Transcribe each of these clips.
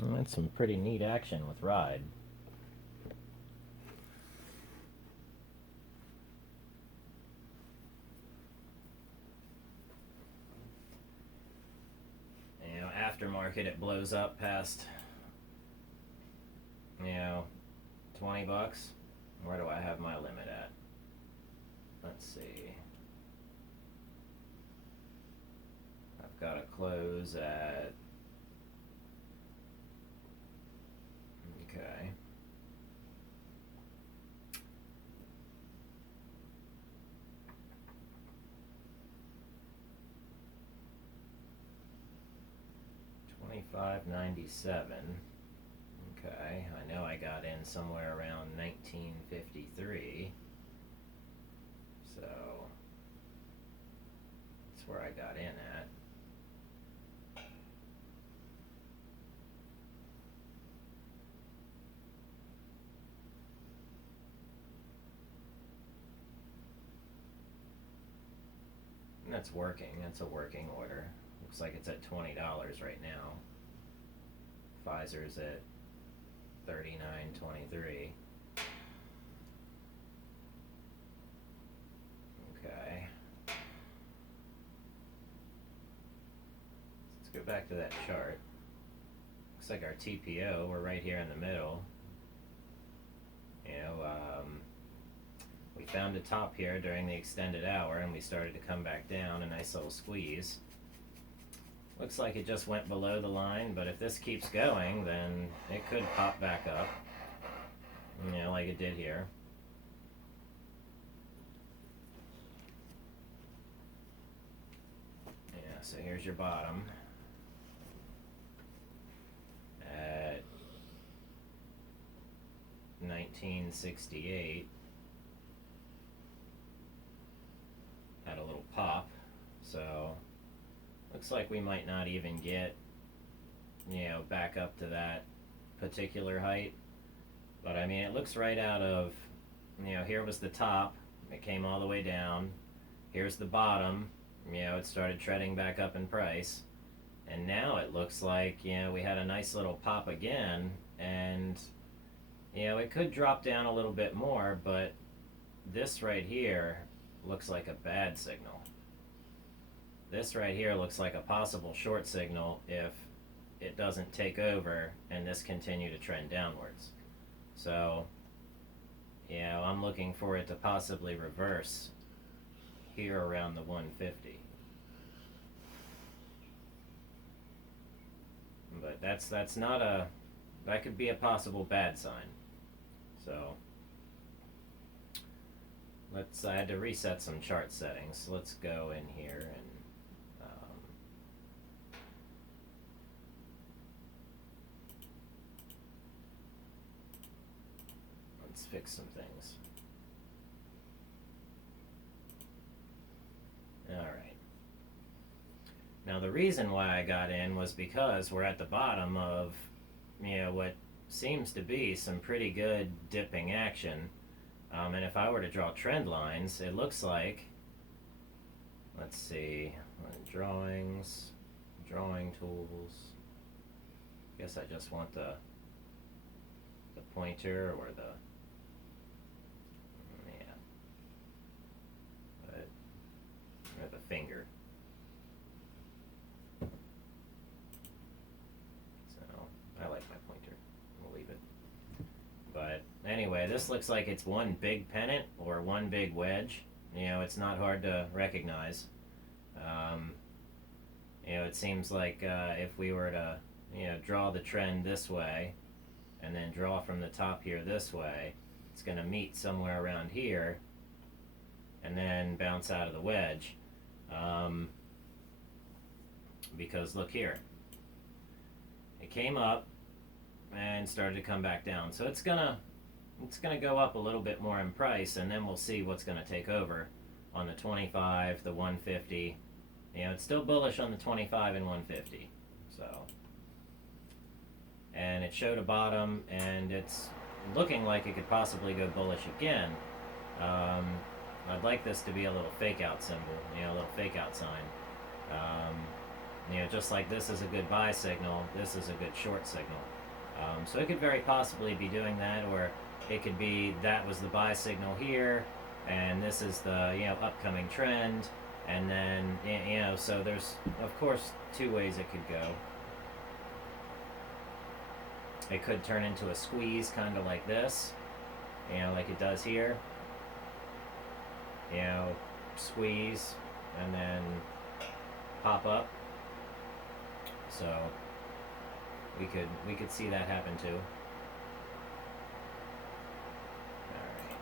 That's some pretty neat action with ride. Aftermarket, it blows up past, you know, 20 bucks. Where do I have my limit at? Let's see. I've got to close at. Okay. $25.97. Okay, I know I got in somewhere around 1953. So that's where I got in at. And that's working. That's a working order. Looks like it's at $20 right now. Pfizer's at $39.23. Okay. Let's go back to that chart. Looks like our TPO, we're right here in the middle. We found a top here during the extended hour and we started to come back down, a nice little squeeze. Looks like it just went below the line, but if this keeps going, then it could pop back up, like it did here. Yeah, so here's your bottom at 1968. Had a little pop, so looks like we might not even get, back up to that particular height. But I mean, it looks right out of, here was the top, it came all the way down. Here's the bottom, it started treading back up in price. And now it looks like, we had a nice little pop again, and, it could drop down a little bit more, but this right here looks like a bad signal. This right here looks like a possible short signal if it doesn't take over and this continue to trend downwards. So, I'm looking for it to possibly reverse here around the 150. But that's not a, that could be a possible bad sign. So I had to reset some chart settings. Let's go in here and let's fix some things. Alright. Now the reason why I got in was because we're at the bottom of, what seems to be some pretty good dipping action. And if I were to draw trend lines, it looks like, let's see, drawings, drawing tools. I guess I just want the pointer or the, or the finger. So I like my pointer. We'll leave it. But anyway, this looks like it's one big pennant or one big wedge. It's not hard to recognize. It seems like if we were to, draw the trend this way and then draw from the top here this way, it's going to meet somewhere around here and then bounce out of the wedge. Because look here. It came up and started to come back down. So it's gonna go up a little bit more in price, and then we'll see what's gonna take over on the 25, the 150. It's still bullish on the 25 and 150. So, and it showed a bottom, and it's looking like it could possibly go bullish again. I'd like this to be a little fake out symbol, a little fake out sign. Just like this is a good buy signal, this is a good short signal. So it could very possibly be doing that, or it could be that was the buy signal here, and this is the upcoming trend, and then so there's of course two ways it could go. It could turn into a squeeze, kind of like this, like it does here. Squeeze and then pop up. So we could see that happen too. Alright.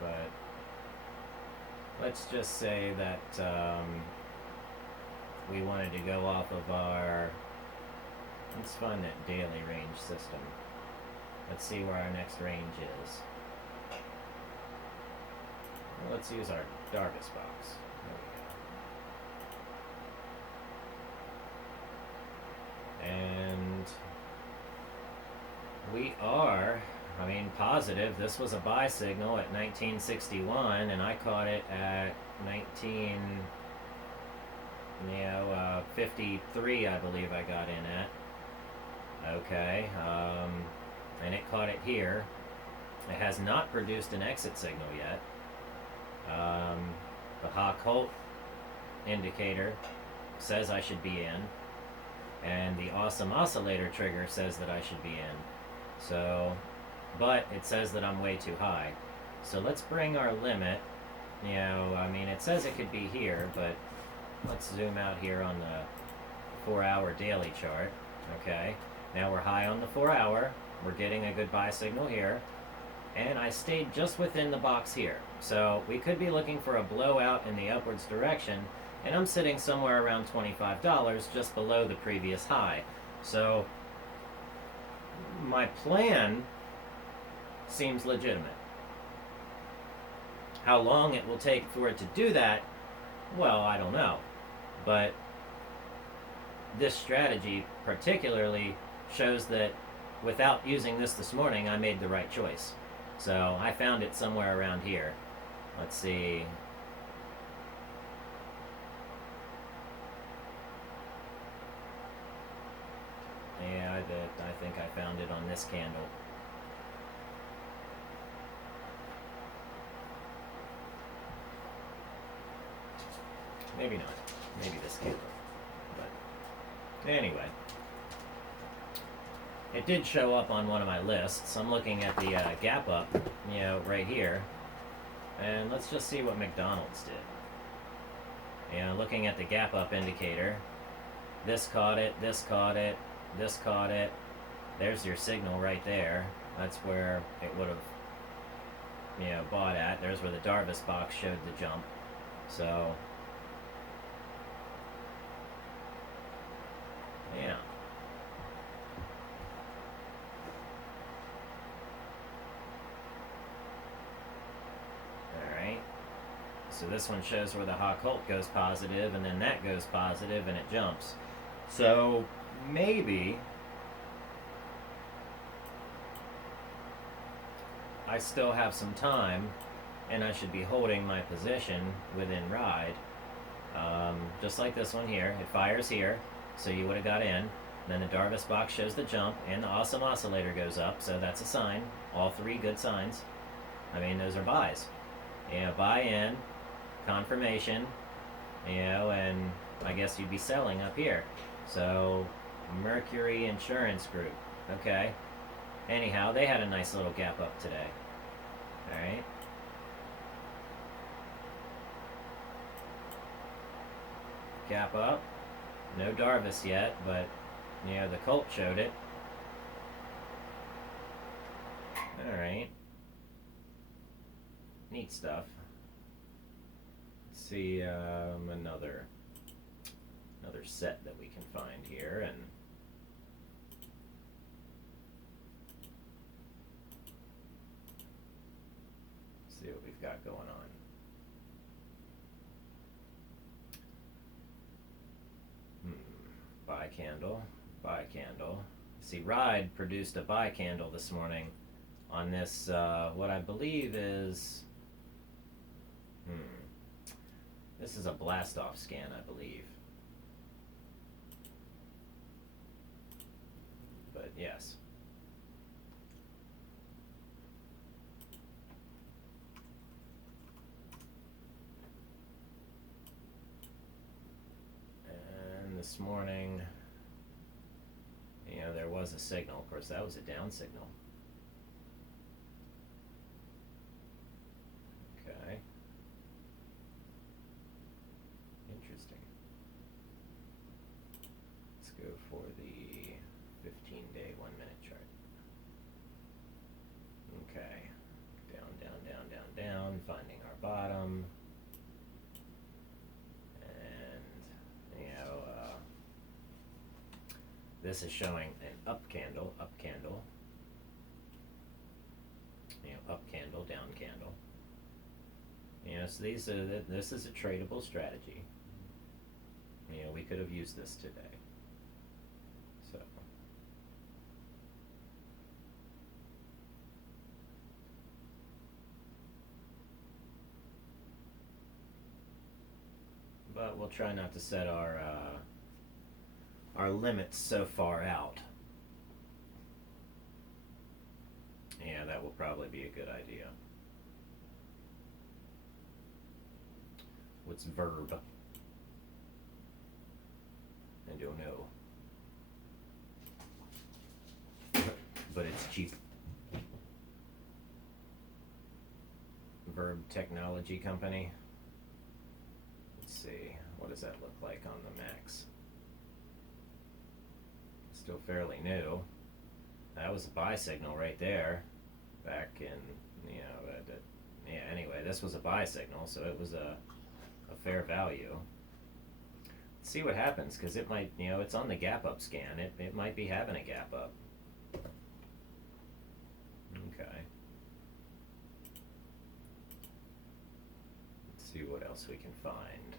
But let's just say that we wanted to go off of our, let's find that daily range system. Let's see where our next range is. Well, let's use our Darvis box. There we go. And we are, positive. This was a buy signal at 1961, and I caught it at 53, I believe I got in at. Okay, and it caught it here. It has not produced an exit signal yet. The Hawk-Holt indicator says I should be in, and the Awesome Oscillator trigger says that I should be in. So, but it says that I'm way too high. So let's bring our limit. It says it could be here, but let's zoom out here on the 4-hour daily chart. Okay, now we're high on the 4-hour. We're getting a good buy signal here. And I stayed just within the box here. So we could be looking for a blowout in the upwards direction, and I'm sitting somewhere around $25, just below the previous high. So my plan seems legitimate. How long it will take for it to do that, well, I don't know. But this strategy particularly shows that without using this morning, I made the right choice. So I found it somewhere around here. Let's see. Yeah, I think I found it on this candle. Maybe not. Maybe this candle. But anyway. It did show up on one of my lists. I'm looking at the gap up, right here. And let's just see what McDonald's did. Looking at the gap up indicator. This caught it, this caught it, this caught it. There's your signal right there. That's where it would have, bought at. There's where the Darvis box showed the jump. So, yeah. So this one shows where the Hawk-Holt goes positive, and then that goes positive, and it jumps. So maybe I still have some time, and I should be holding my position within ride. Just like this one here. It fires here, so you would have got in. Then the Darvis box shows the jump, and the Awesome Oscillator goes up, so that's a sign. All three good signs. Those are buys. Buy in. Confirmation, and I guess you'd be selling up here. So, Mercury Insurance Group. Okay. Anyhow, they had a nice little gap up today. Alright. Gap up. No Darvis yet, but, the Colt showed it. Alright. Neat stuff. See another set that we can find here, and see what we've got going on. Buy candle, buy candle. See, Ride produced a buy candle this morning on this what I believe is this is a blast off scan, I believe. but yes. And this morning, there was a signal. Of course, that was a down signal. Okay. Interesting. Let's go for the 15-day 1-minute chart. Okay. Down, down, down, down, down, finding our bottom. This is showing an up candle, up candle, up candle, down candle. So this is a tradable strategy. We could have used this today. So. But we'll try not to set our limits so far out. Yeah, that will probably be a good idea. What's verb? I don't know. But it's cheap. Verb Technology Company. Let's see. What does that look like on the Max? Still fairly new. That was a buy signal right there back in, anyway, this was a buy signal, so it was a fair value. Let's see what happens, because it might, it's on the gap up scan. It might be having a gap up. Okay. Let's see what else we can find.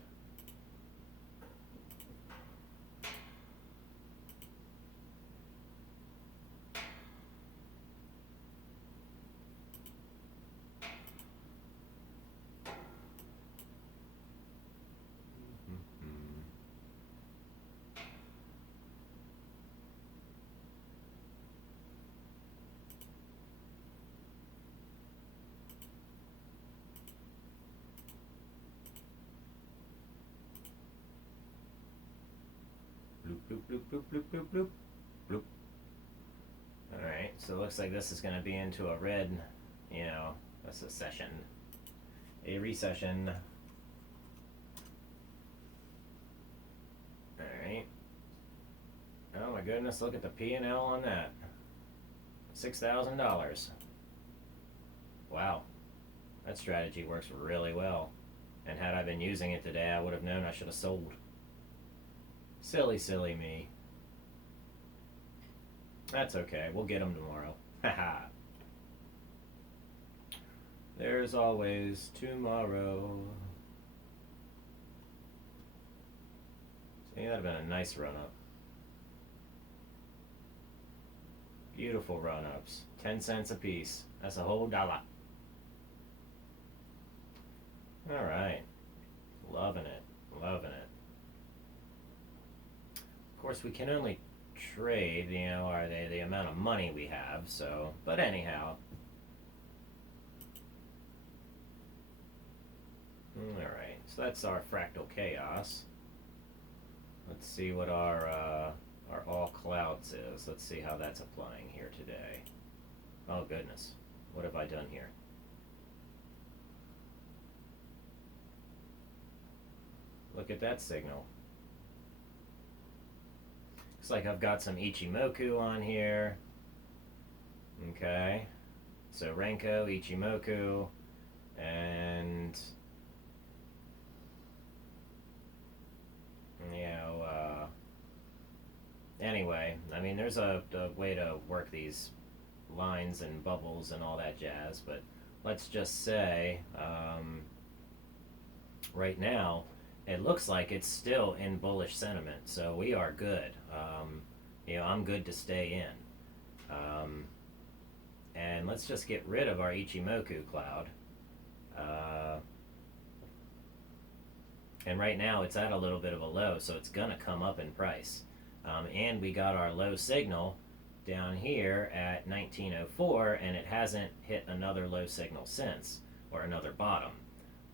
Bloop, bloop, bloop, bloop, bloop, bloop, bloop. Alright, so it looks like this is going to be into a red, that's a session. A recession. Alright. Oh my goodness, look at the P&L on that. $6,000. Wow. That strategy works really well. And had I been using it today, I would have known I should have sold. Silly, silly me. That's okay. We'll get them tomorrow. Haha. There's always tomorrow. See, that'd have been a nice run-up. Beautiful run-ups. 10 cents a piece. That's a whole dollar. Alright. Loving it. Loving it. Of course, we can only trade, or the amount of money we have, so, but anyhow. Alright, so that's our fractal chaos. Let's see what our all clouds is. Let's see how that's applying here today. Oh goodness, what have I done here? Look at that signal. Looks like I've got some Ichimoku on here. Okay. So Renko, Ichimoku, and anyway, I mean, there's a way to work these lines and bubbles and all that jazz, but let's just say right now it looks like it's still in bullish sentiment, so we are good. I'm good to stay in. And let's just get rid of our Ichimoku cloud. And right now it's at a little bit of a low, so it's gonna come up in price. And we got our low signal down here at 1904, and it hasn't hit another low signal since, or another bottom.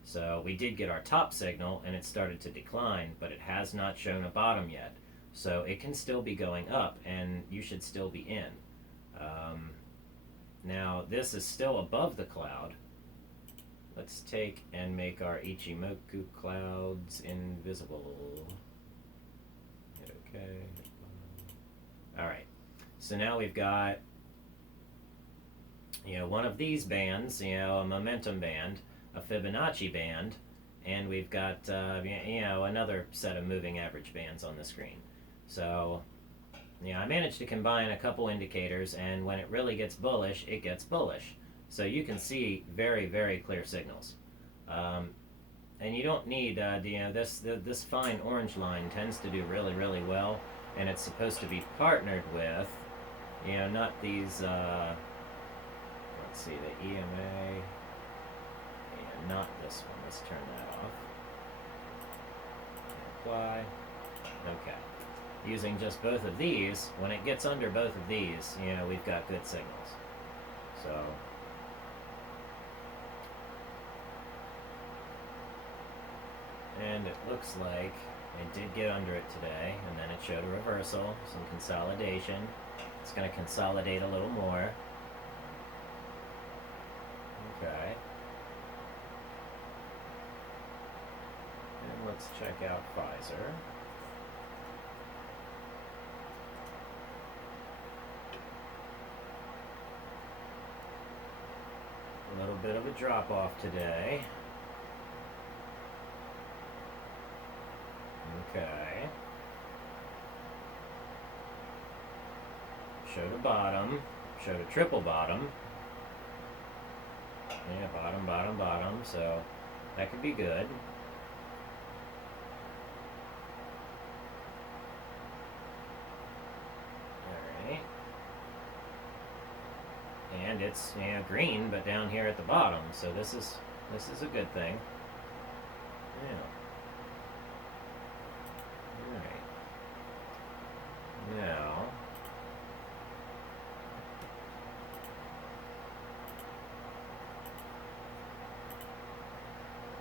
So we did get our top signal and it started to decline, but it has not shown a bottom yet. So it can still be going up and you should still be in. Now this is still above the cloud. Let's take and make our Ichimoku clouds invisible. Okay. Alright. So now we've got, one of these bands, a momentum band, a Fibonacci band, and we've got, another set of moving average bands on the screen. So, I managed to combine a couple indicators, and when it really gets bullish, it gets bullish. So you can see very, very clear signals. And you don't need, this fine orange line tends to do really, really well, and it's supposed to be partnered with, not these, let's see, the EMA, and not this one. Let's turn that off. Apply. Okay. Using just both of these, when it gets under both of these, we've got good signals. So, and it looks like it did get under it today, and then it showed a reversal, some consolidation. It's going to consolidate a little more. Okay. And let's check out Pfizer. A little bit of a drop off today. Okay. Showed a bottom. Showed a triple bottom. Yeah, bottom, bottom, bottom. So that could be good. Alright. And it's green, but down here at the bottom. So this is a good thing. Yeah. Alright. Now,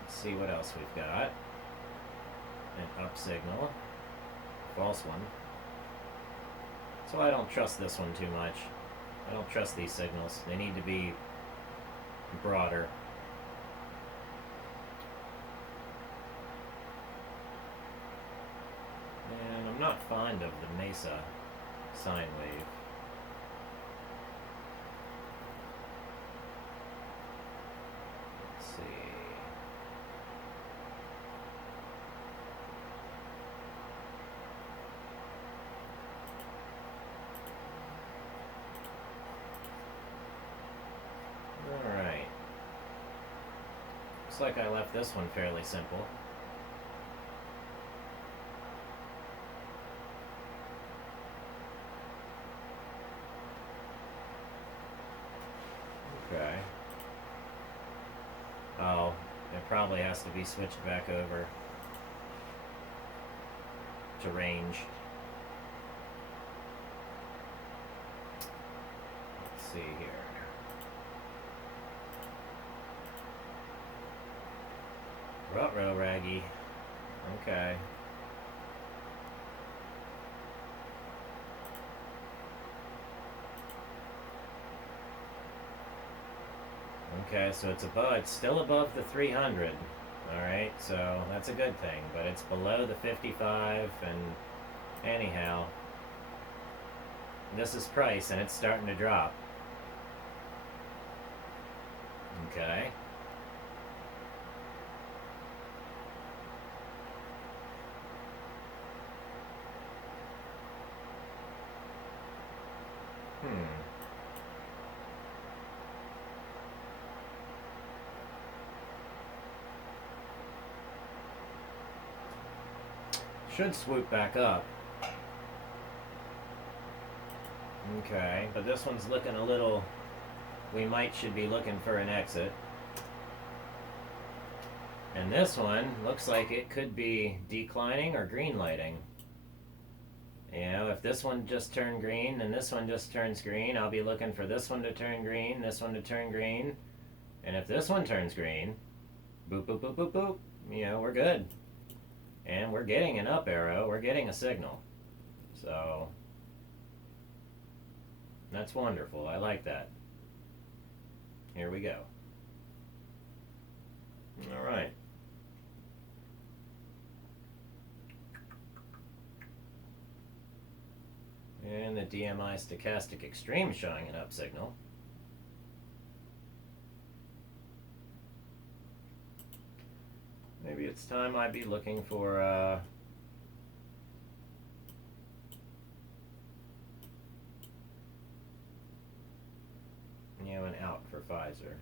let's see what else we've got. An up signal. False one. So I don't trust this one too much. I don't trust these signals. They need to be broader. And I'm not fond of the Mesa sine wave. Let's see. Alright. Looks like I left this one fairly simple. Okay. Oh, it probably has to be switched back over to range. Let's see here. Ruh-roh, Raggy. Okay. Okay, so it's still above the 300. Alright, so that's a good thing, but it's below the 55, and anyhow, this is price and it's starting to drop. Okay. Should swoop back up. Okay, but this one's looking a little, we should be looking for an exit. And this one looks like it could be declining or green lighting. You know, if this one just turned green and this one just turns green, I'll be looking for this one to turn green, this one to turn green. And if this one turns green, boop, boop, boop, boop, boop, you know, we're good. And we're getting an up arrow, we're getting a signal. So, that's wonderful. I like that. Here we go. All right. And the DMI stochastic extreme showing an up signal. Maybe it's time I'd be looking for you know, an out for Pfizer.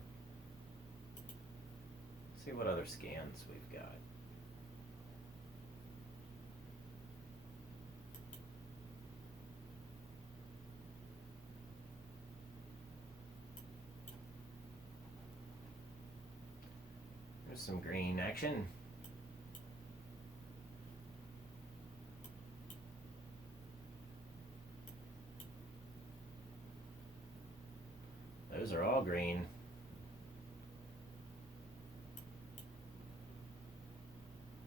See what other scans we've got. There's some green action. Those are all green.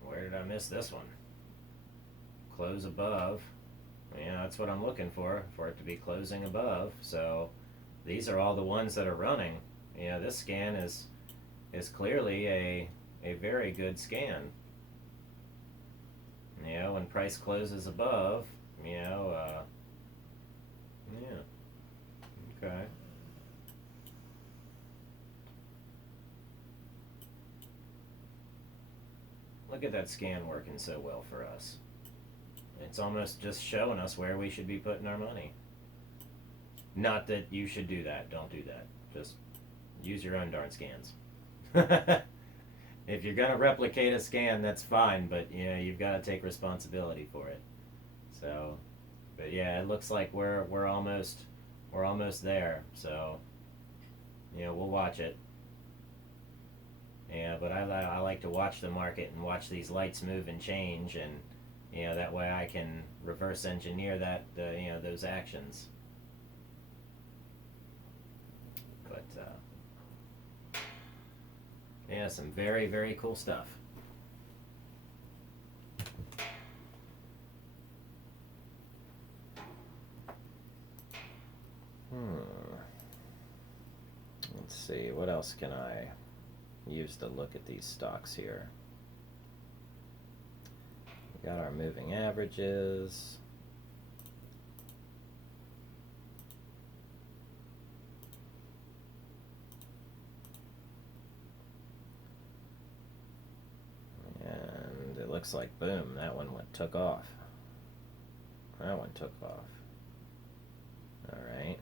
Where did I miss this one? Close above. Yeah, that's what I'm looking for it to be closing above. So these are all the ones that are running. Yeah, this scan is clearly a very good scan. You know, when price closes above, you know, yeah. Okay. Look at that scan working so well for us. It's almost just showing us where we should be putting our money. Not that you should do that. Don't do that. Just use your own darn scans. If you're gonna replicate a scan, that's fine, but you know, you've got to take responsibility for it. So, but yeah, it looks like we're almost there. So, you know, we'll watch it. Yeah, but I like to watch the market and watch these lights move and change, and you know, that way I can reverse engineer you know, those actions. But yeah, some very, very cool stuff. Let's see, what else can I use to look at these stocks here? We got our moving averages. And it looks like, boom, that one took off. That one took off. Alright.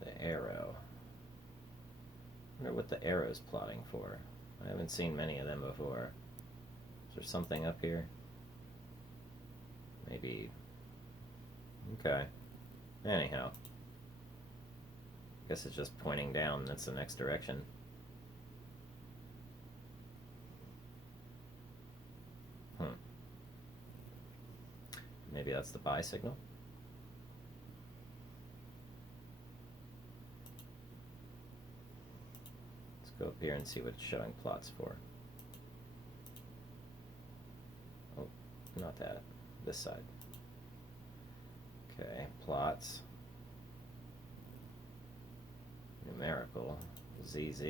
The arrow. I wonder what the arrow's plotting for. I haven't seen many of them before. Is there something up here? Maybe. Okay. Anyhow. I guess it's just pointing down. That's the next direction. Maybe that's the buy signal. Let's go up here and see what it's showing plots for. Oh, not that. This side. Okay, plots. Numerical. ZZ.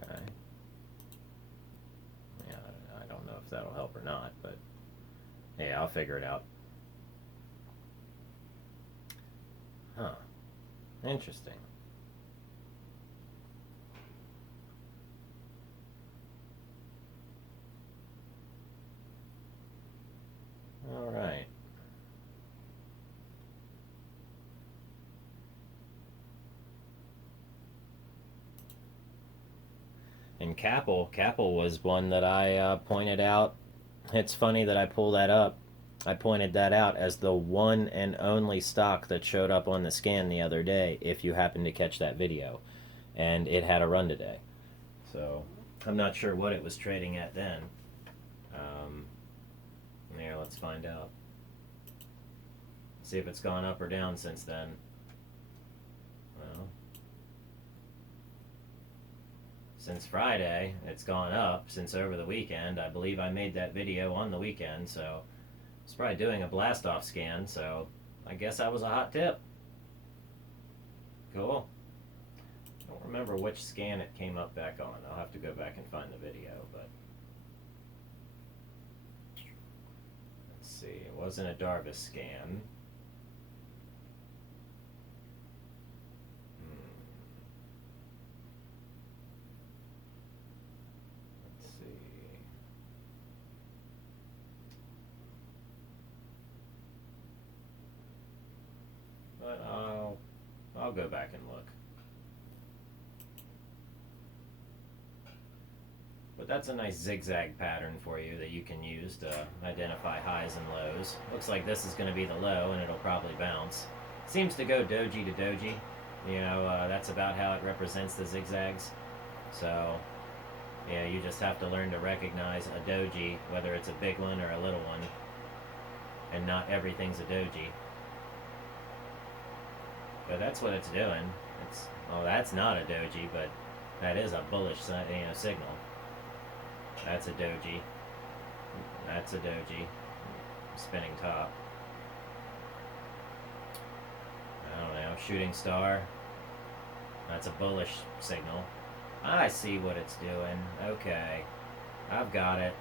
Okay. Yeah, I don't know if that'll help or not, but hey, I'll figure it out. Huh. Interesting. All right. And Capel was one that I pointed out. It's funny that I pull that up I pointed that out as the one and only stock that showed up on the scan the other day, if you happen to catch that video. And it had a run today. So I'm not sure what it was trading at then. Here, let's find out. See if it's gone up or down since then. Well, since Friday, it's gone up. Since over the weekend, I believe I made that video on the weekend, so it's probably doing a blast off scan, so I guess that was a hot tip. Cool. I don't remember which scan it came up back on. I'll have to go back and find the video, but let's see. It wasn't a Darvis scan. Let's see. But I'll go back and look. But that's a nice zigzag pattern for you that you can use to identify highs and lows. Looks like this is going to be the low, and it'll probably bounce. Seems to go doji to doji. You know, that's about how it represents the zigzags. So, yeah, you just have to learn to recognize a doji, whether it's a big one or a little one. And not everything's a doji. But that's what it's doing. Well, that's not a doji, but that is a bullish, signal. That's a doji. That's a doji. Spinning top. I don't know. Shooting star. That's a bullish signal. I see what it's doing. Okay. I've got it.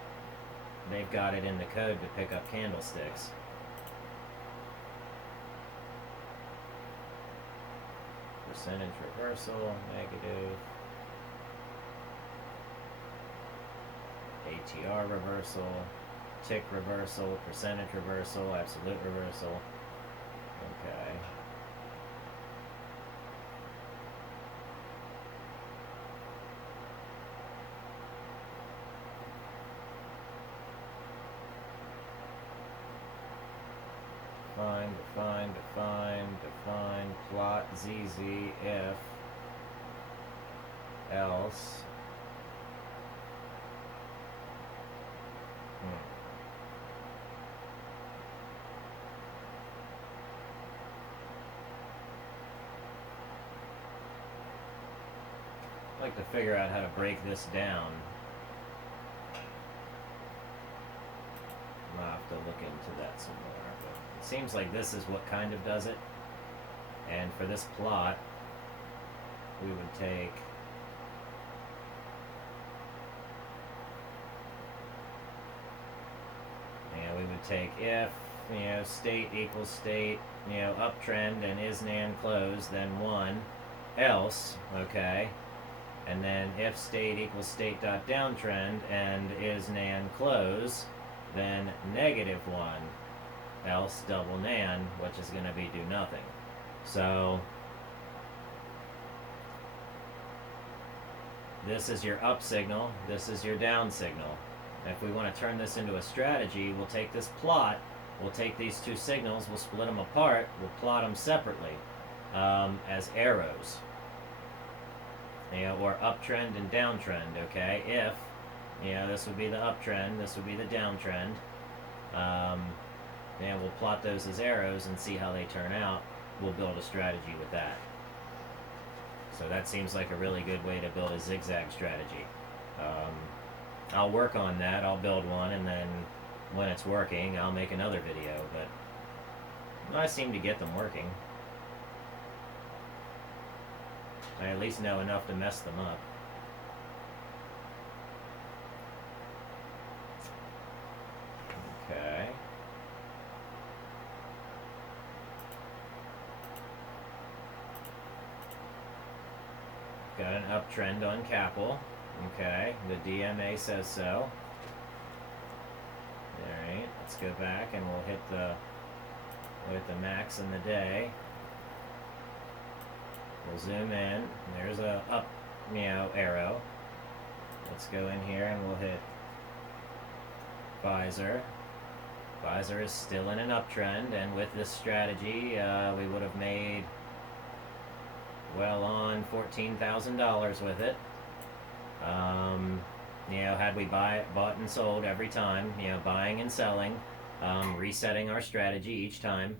They've got it in the code to pick up candlesticks. Percentage reversal. Negative. ATR reversal, tick reversal, percentage reversal, absolute reversal. Okay. Define, plot ZZ if, else. I'd like to figure out how to break this down. I'll have to look into that some more. But it seems like this is what kind of does it. And for this plot, we would take if, state equals state, uptrend and is nan close, then 1, else, okay, and then if state equals state dot downtrend and is nan close, then negative 1, else double nan, which is going to be do nothing. So this is your up signal, this is your down signal. If we want to turn this into a strategy, we'll take this plot, we'll take these two signals, we'll split them apart, we'll plot them separately as arrows. Or uptrend and downtrend, okay? If, this would be the uptrend, this would be the downtrend. And we'll plot those as arrows and see how they turn out. We'll build a strategy with that. So that seems like a really good way to build a zigzag strategy. I'll work on that, I'll build one, and then when it's working, I'll make another video, but I seem to get them working. I at least know enough to mess them up. Okay. Got an uptrend on Capel. Okay, the DMA says so. Alright, let's go back and we'll hit the max in the day. We'll zoom in. There's a up, arrow. Let's go in here and we'll hit Pfizer. Pfizer is still in an uptrend, and with this strategy, we would have made well on $14,000 with it. Had we bought and sold every time, buying and selling, resetting our strategy each time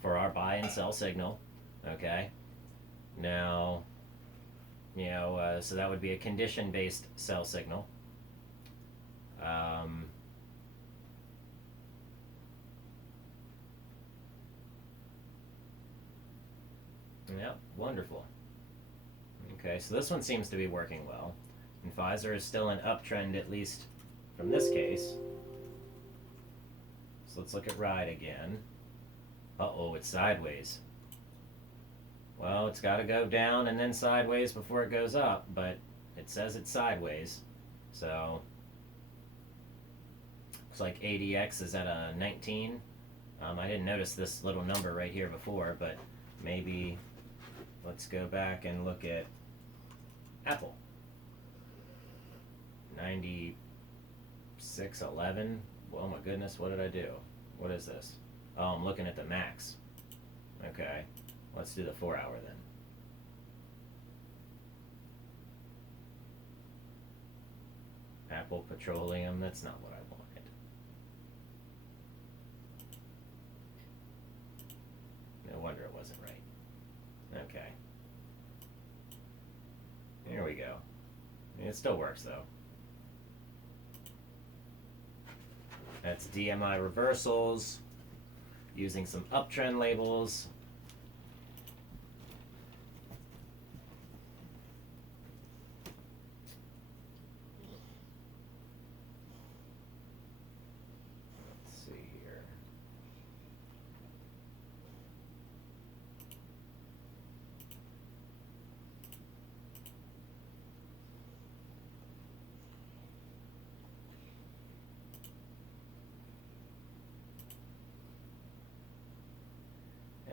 for our buy and sell signal. Okay. Now, so that would be a condition-based sell signal. Yep, wonderful. Okay, so this one seems to be working well. And Pfizer is still an uptrend, at least from this case. So let's look at ride again. Uh-oh, it's sideways. Well, it's got to go down and then sideways before it goes up, but it says it's sideways. So, looks like ADX is at a 19. I didn't notice this little number right here before, but maybe let's go back and look at Apple. 96.11. Oh my goodness, what did I do? What is this? Oh, I'm looking at the max. Okay, let's do the 4-hour then. Apple Petroleum, that's not what I wanted. No wonder it wasn't right. Okay. Here we go. It still works though. That's DMI reversals, using some uptrend labels. Let's see here.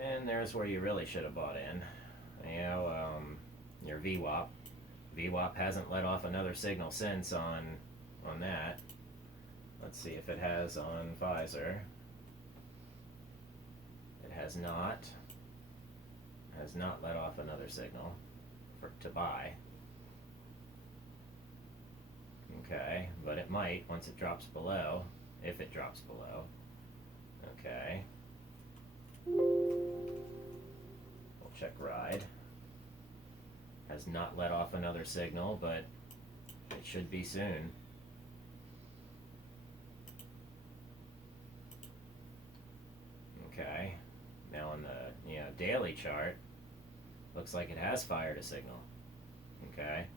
And there's where you really should have bought in. Your VWAP. VWAP hasn't let off another signal since on that. Let's see if it has on Pfizer. It has not. Has not let off another signal to buy. Okay, but it might once it drops below, if it drops below. Okay. We'll check ride. Has not let off another signal, but it should be soon. Okay. Now on the daily chart, looks like it has fired a signal. Okay.